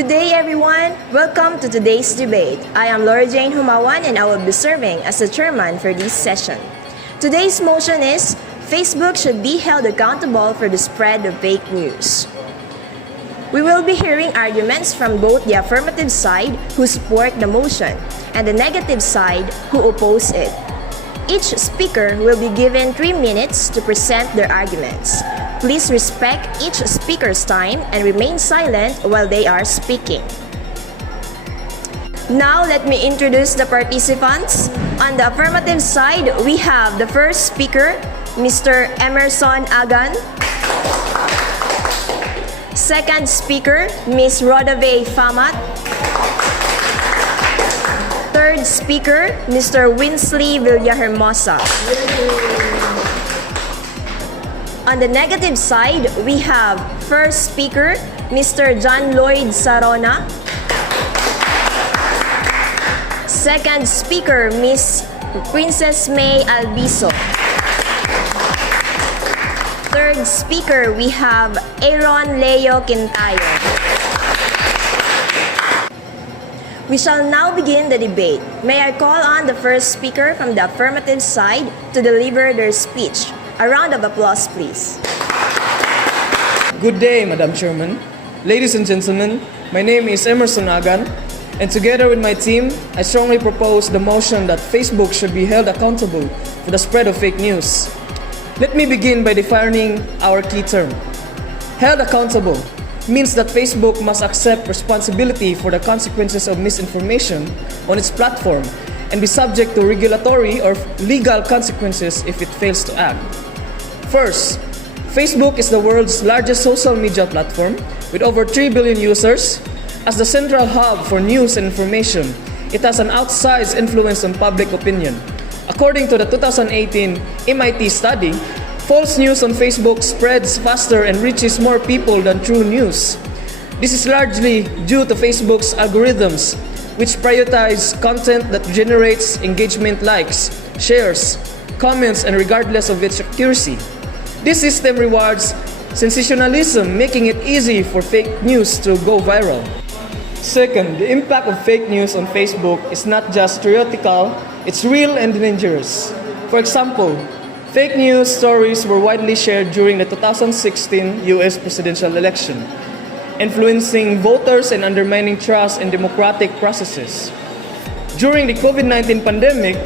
Good day, everyone. Welcome to today's debate. I am Laura Jane Humawan, and I will be serving as the chairman for this session. Today's motion is Facebook should be held accountable for the spread of fake news. We will be hearing arguments from both the affirmative side, who support the motion, and the negative side, who oppose it. Each speaker will be given 3 minutes to present their arguments. Please respect each speaker's time and remain silent while they are speaking. Now, let me introduce the participants. On the affirmative side, we have the first speaker, Mr. Emerson Agan. Second speaker, Ms. Rodave Famat. Third speaker, Mr. Winsley Villahermosa. On the negative side, we have first speaker, Mr. John Lloyd Sarona. Second speaker, Ms. Princess May Albiso. Third speaker, we have Aaron Leo Quintayo. We shall now begin the debate. May I call on the first speaker from the affirmative side to deliver their speech. A round of applause, please. Good day, Madam Chairman. Ladies and gentlemen, my name is Emerson Agan, and together with my team, I strongly propose the motion that Facebook should be held accountable for the spread of fake news. Let me begin by defining our key term. Held accountable means that Facebook must accept responsibility for the consequences of misinformation on its platform and be subject to regulatory or legal consequences if it fails to act. First, Facebook is the world's largest social media platform with over 3 billion users. As the central hub for news and information, it has an outsized influence on public opinion. According to the 2018 MIT study, false news on Facebook spreads faster and reaches more people than true news. This is largely due to Facebook's algorithms, which prioritize content that generates engagement, likes, shares, comments, and regardless of its accuracy. This system rewards sensationalism, making it easy for fake news to go viral. Second, the impact of fake news on Facebook is not just theoretical, it's real and dangerous. For example, fake news stories were widely shared during the 2016 US presidential election, influencing voters and undermining trust in democratic processes. During the COVID-19 pandemic,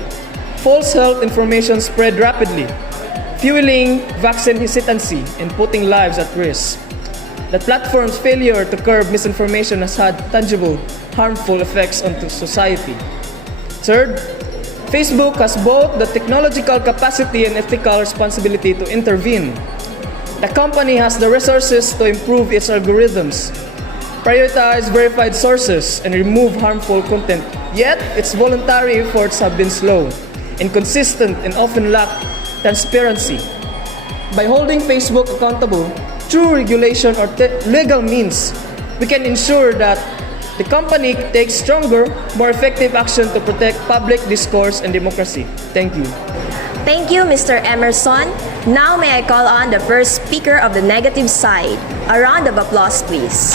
false health information spread rapidly, fueling vaccine hesitancy and putting lives at risk. The platform's failure to curb misinformation has had tangible, harmful effects on society. Third, Facebook has both the technological capacity and ethical responsibility to intervene. The company has the resources to improve its algorithms, prioritize verified sources, and remove harmful content. Yet, its voluntary efforts have been slow, inconsistent, and often lack transparency. By holding Facebook accountable through regulation or legal means, we can ensure that the company takes stronger, more effective action to protect public discourse and democracy. Thank you. Thank you, Mr. Emerson. Now may I call on the first speaker of the negative side. A round of applause, please.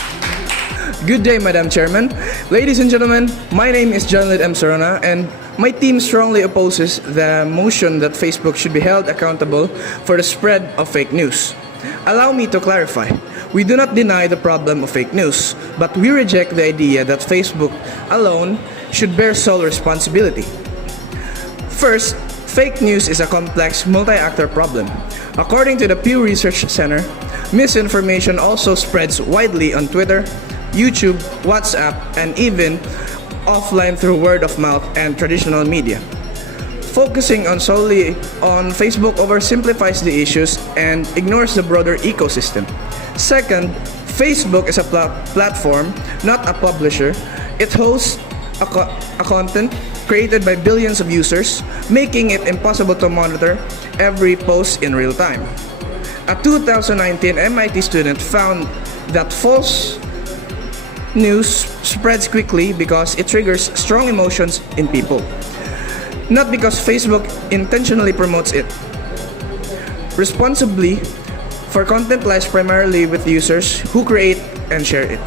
Good day, Madam Chairman. Ladies and gentlemen, my name is John Lloyd M. Sarona, and my team strongly opposes the motion that Facebook should be held accountable for the spread of fake news. Allow me to clarify. We do not deny the problem of fake news, but we reject the idea that Facebook alone should bear sole responsibility. First, fake news is a complex multi-actor problem. According to the Pew Research Center, misinformation also spreads widely on Twitter, YouTube, WhatsApp, and even offline through word of mouth and traditional media. Focusing solely on Facebook oversimplifies the issues and ignores the broader ecosystem. Second, Facebook is a platform, not a publisher. It hosts a content created by billions of users, making it impossible to monitor every post in real time. A 2019 MIT student found that false news spreads quickly because it triggers strong emotions in people, not because Facebook intentionally promotes it. Responsibly for content lies primarily with users who create and share it.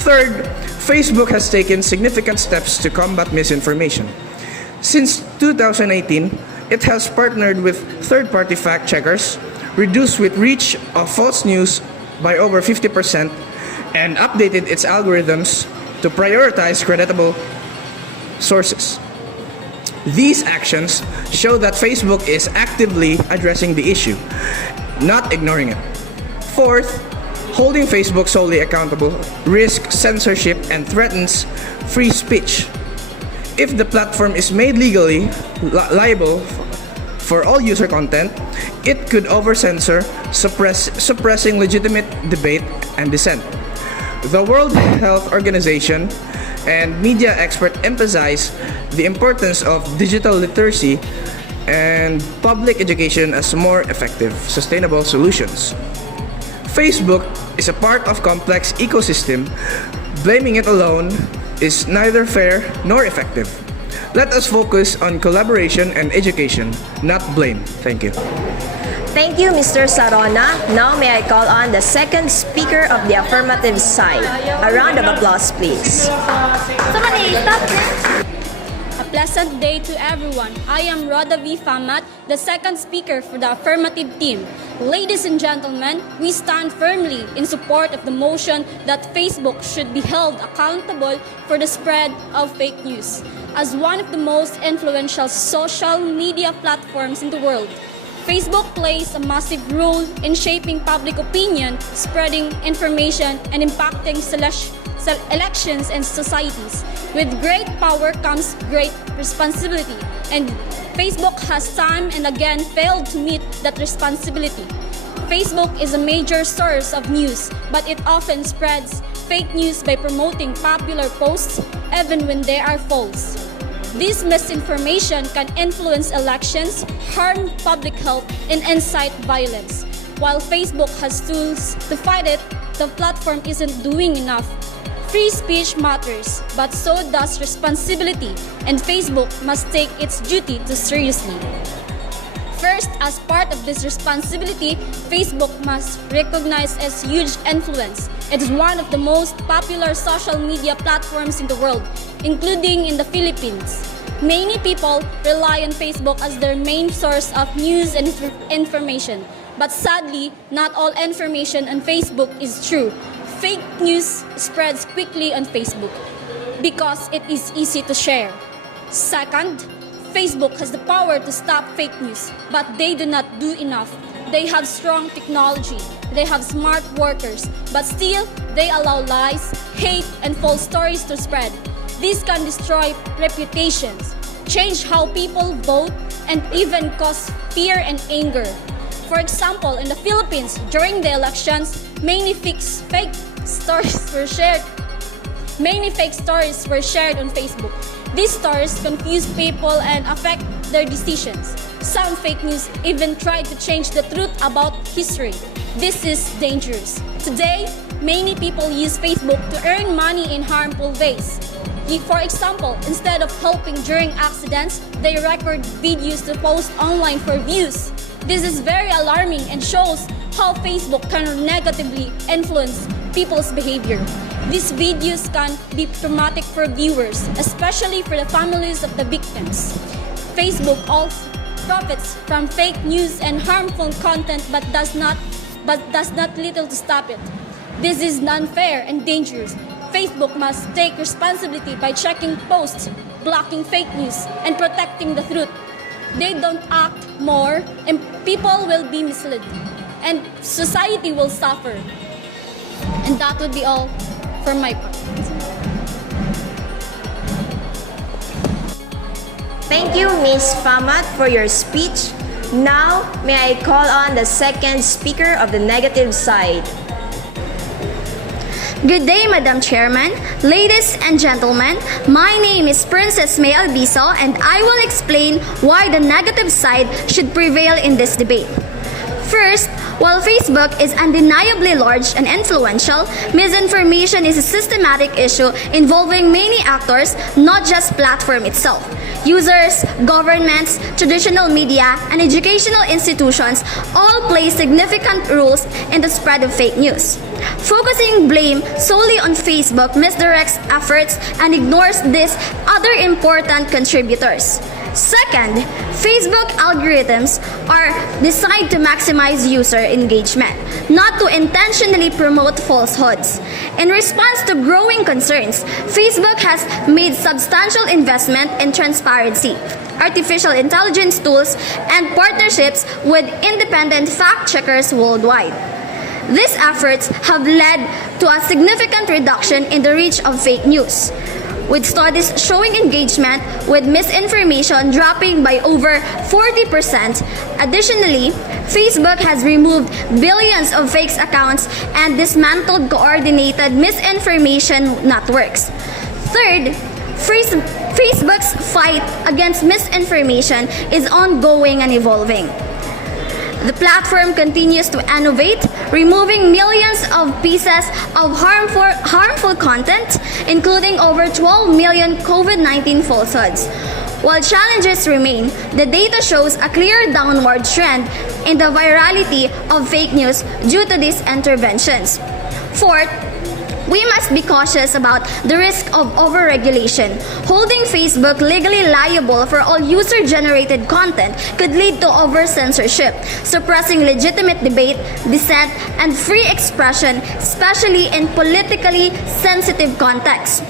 Third, Facebook has taken significant steps to combat misinformation. Since 2018, it has partnered with third-party fact-checkers, reduced with reach of false news by over 50%, and updated its algorithms to prioritize creditable sources. These actions show that Facebook is actively addressing the issue, not ignoring it. Fourth, holding Facebook solely accountable risks censorship and threatens free speech. If the platform is made legally liable for all user content, it could over-censor, suppressing legitimate debate and dissent. The World Health Organization and media experts emphasize the importance of digital literacy and public education as more effective, sustainable solutions. Facebook is a part of complex ecosystem. Blaming it alone is neither fair nor effective. Let us focus on collaboration and education, not blame. Thank you. Thank you, Mr. Sarona. Now may I call on the second speaker of the affirmative side. A round of applause, please. A pleasant day to everyone. I am Roda V. Famat, the second speaker for the affirmative team. Ladies and gentlemen, we stand firmly in support of the motion that Facebook should be held accountable for the spread of fake news. As one of the most influential social media platforms in the world, Facebook plays a massive role in shaping public opinion, spreading information, and impacting elections and societies. With great power comes great responsibility, and Facebook has time and again failed to meet that responsibility. Facebook is a major source of news, but it often spreads fake news by promoting popular posts even when they are false. This misinformation can influence elections, harm public health, and incite violence. While Facebook has tools to fight it, the platform isn't doing enough. Free speech matters, but so does responsibility, and Facebook must take its duty too seriously. First, as part of this responsibility, Facebook must recognize its huge influence. It is one of the most popular social media platforms in the world, including in the Philippines. Many people rely on Facebook as their main source of news and information. But sadly, not all information on Facebook is true. Fake news spreads quickly on Facebook because it is easy to share. Second, Facebook has the power to stop fake news, but they do not do enough. They have strong technology, they have smart workers, but still they allow lies, hate, and false stories to spread. This can destroy reputations, change how people vote, and even cause fear and anger. For example, in the Philippines, during the elections, many fake stories were shared on Facebook. These stories confuse people and affect their decisions. Some fake news even try to change the truth about history. This is dangerous. Today, many people use Facebook to earn money in harmful ways. For example, instead of helping during accidents, they record videos to post online for views. This is very alarming and shows how Facebook can negatively influence people's behavior. These videos can be traumatic for viewers, especially for the families of the victims. Facebook also profits from fake news and harmful content but does not little to stop it. This is unfair and dangerous. Facebook must take responsibility by checking posts, blocking fake news, and protecting the truth. They don't act more, and people will be misled, and society will suffer. And that would be all from my part. Thank you, Ms. Famat, for your speech. Now, may I call on the second speaker of the negative side. Good day, Madam Chairman, ladies and gentlemen. My name is Princess May Albiso, and I will explain why the negative side should prevail in this debate. First, while Facebook is undeniably large and influential, misinformation is a systematic issue involving many actors, not just platform itself. Users, governments, traditional media, and educational institutions all play significant roles in the spread of fake news. focusing blame solely on Facebook misdirects efforts and ignores these other important contributors. Second, Facebook algorithms are designed to maximize user engagement, not to intentionally promote falsehoods. In response to growing concerns, Facebook has made substantial investment in transparency, artificial intelligence tools, and partnerships with independent fact-checkers worldwide. These efforts have led to a significant reduction in the reach of fake news, with studies showing engagement with misinformation dropping by over 40%. Additionally, Facebook has removed billions of fake accounts and dismantled coordinated misinformation networks. Third, Facebook's fight against misinformation is ongoing and evolving. The platform continues to innovate, removing millions of pieces of harmful content, including over 12 million COVID-19 falsehoods. While challenges remain, the data shows a clear downward trend in the virality of fake news due to these interventions. Fourth, we must be cautious about the risk of overregulation. Holding Facebook legally liable for all user-generated content could lead to over-censorship, suppressing legitimate debate, dissent, and free expression, especially in politically sensitive contexts.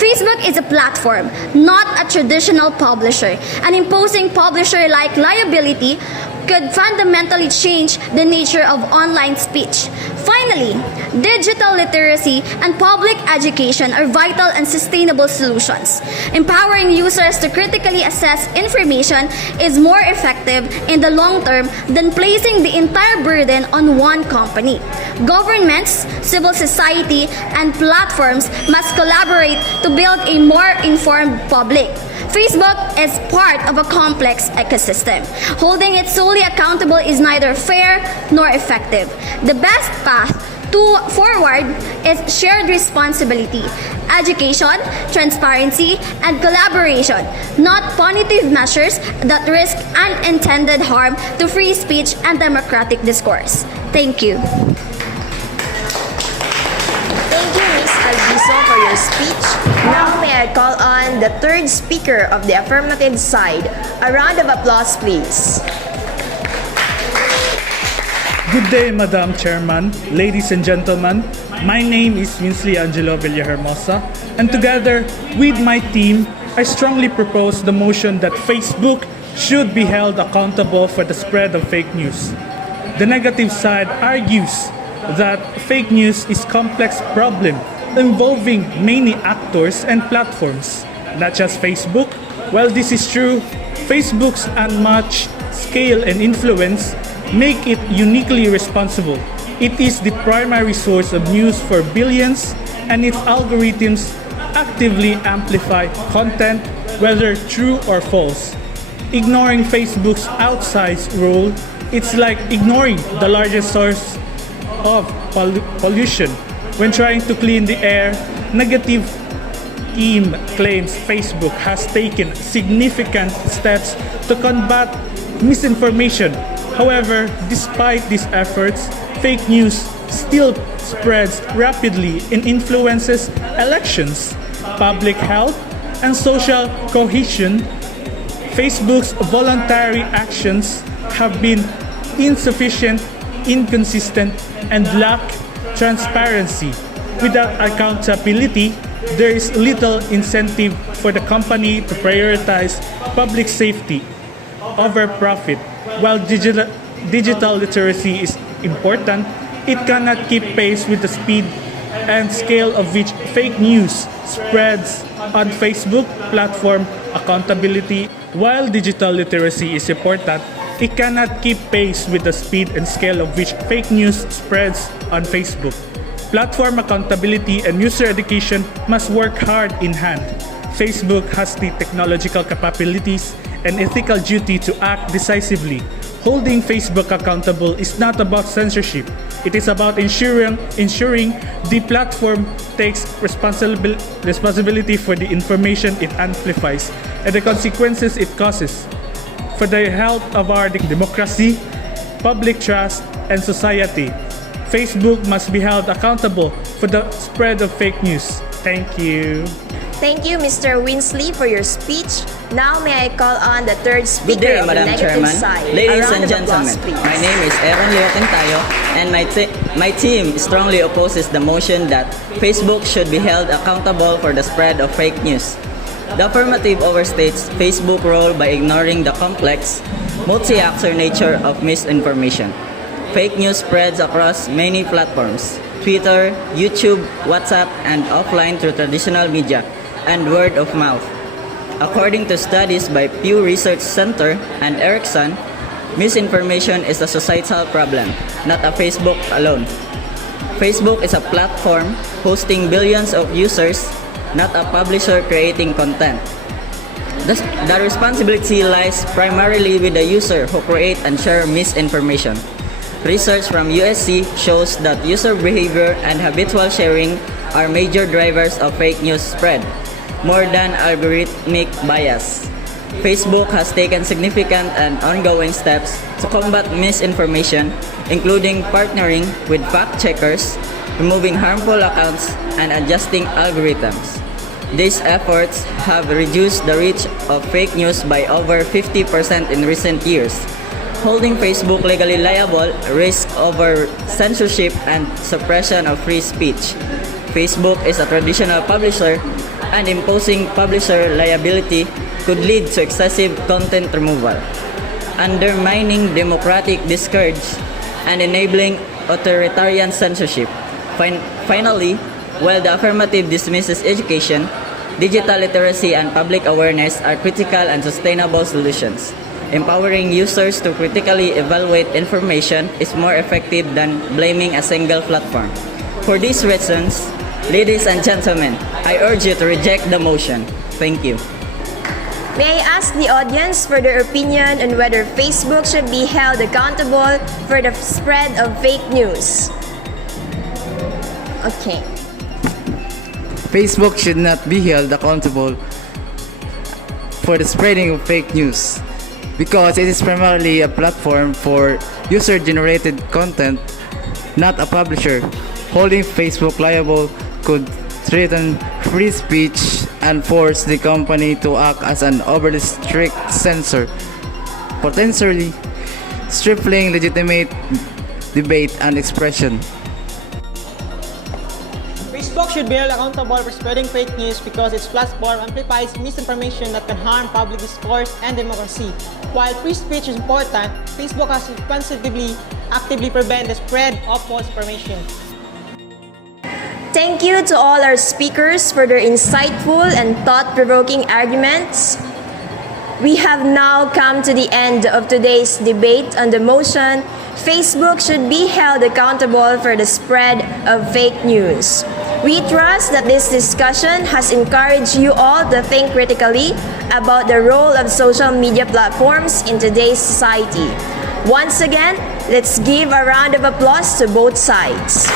Facebook is a platform, not a traditional publisher, and imposing publisher-like liability could fundamentally change the nature of online speech. Finally, digital literacy and public education are vital and sustainable solutions. Empowering users to critically assess information is more effective in the long term than placing the entire burden on one company. Governments, civil society, and platforms must collaborate to build a more informed public. Facebook is part of a complex ecosystem. Holding it solely accountable is neither fair nor effective. The best path forward is shared responsibility, education, transparency, and collaboration, not punitive measures that risk unintended harm to free speech and democratic discourse. Thank you. Thank you, Ms. Alviso, for your speech. Now may I call on the third speaker of the affirmative side. A round of applause, please. Good day, Madam Chairman, ladies and gentlemen. My name is Winsley Angelo Villahermosa, and together with my team, I strongly propose the motion that Facebook should be held accountable for the spread of fake news. The negative side argues that fake news is a complex problem involving many actors and platforms, not just Facebook. While this is true, Facebook's unmatched scale and influence make it uniquely responsible. It is the primary source of news for billions, and its algorithms actively amplify content, whether true or false. Ignoring Facebook's outsized role, it's like ignoring the largest source of pollution. When trying to clean the air, negative team claims Facebook has taken significant steps to combat misinformation. However, despite these efforts, fake news still spreads rapidly and influences elections, public health, and social cohesion. Facebook's voluntary actions have been insufficient, inconsistent, and lack transparency. Without accountability, there is little incentive for the company to prioritize public safety over profit. While digital literacy is important, it cannot keep pace with the speed and scale of which fake news spreads on Facebook platform. Accountability. While digital literacy is important, it cannot keep pace with the speed and scale of which fake news spreads on Facebook. Platform accountability and user education must work hard in hand. Facebook has the technological capabilities and ethical duty to act decisively. Holding Facebook accountable is not about censorship. It is about ensuring the platform takes responsibility for the information it amplifies and the consequences it causes for the health of our democracy, public trust, and society. Facebook must be held accountable for the spread of fake news. Thank you. Thank you, Mr. Winsley, for your speech. Now, may I call on the third Good speaker day, of the Madam negative Chairman, side. A ladies round and of applause, gentlemen. please. My name is Aaron Leo Quintayo, and my team strongly opposes the motion that Facebook should be held accountable for the spread of fake news. The affirmative overstates Facebook's role by ignoring the complex, multi-actor nature of misinformation. Fake news spreads across many platforms: Twitter, YouTube, WhatsApp, and offline through traditional media and word of mouth. According to studies by Pew Research Center and Ericsson, misinformation is a societal problem, not a Facebook alone. Facebook is a platform hosting billions of users, not a publisher creating content. The responsibility lies primarily with the user who create and share misinformation. Research from USC shows that user behavior and habitual sharing are major drivers of fake news spread, more than algorithmic bias. Facebook has taken significant and ongoing steps to combat misinformation, including partnering with fact-checkers, removing harmful accounts, and adjusting algorithms. These efforts have reduced the reach of fake news by over 50% in recent years. Holding Facebook legally liable risks over censorship and suppression of free speech. Facebook is a traditional publisher, and imposing publisher liability could lead to excessive content removal, undermining democratic discourse, and enabling authoritarian censorship. Finally, while the affirmative dismisses education, digital literacy and public awareness are critical and sustainable solutions. Empowering users to critically evaluate information is more effective than blaming a single platform. For these reasons, ladies and gentlemen, I urge you to reject the motion. Thank you. May I ask the audience for their opinion on whether Facebook should be held accountable for the spread of fake news? Okay. Facebook should not be held accountable for the spreading of fake news because it is primarily a platform for user-generated content, not a publisher. Holding Facebook liable could threaten free speech and force the company to act as an overly strict censor, potentially stifling legitimate debate and expression. Facebook should be held accountable for spreading fake news because its platform amplifies misinformation that can harm public discourse and democracy. While free speech is important, Facebook has to responsibly actively prevent the spread of false information. Thank you to all our speakers for their insightful and thought-provoking arguments. We have now come to the end of today's debate on the motion, Facebook should be held accountable for the spread of fake news. We trust that this discussion has encouraged you all to think critically about the role of social media platforms in today's society. Once again, let's give a round of applause to both sides.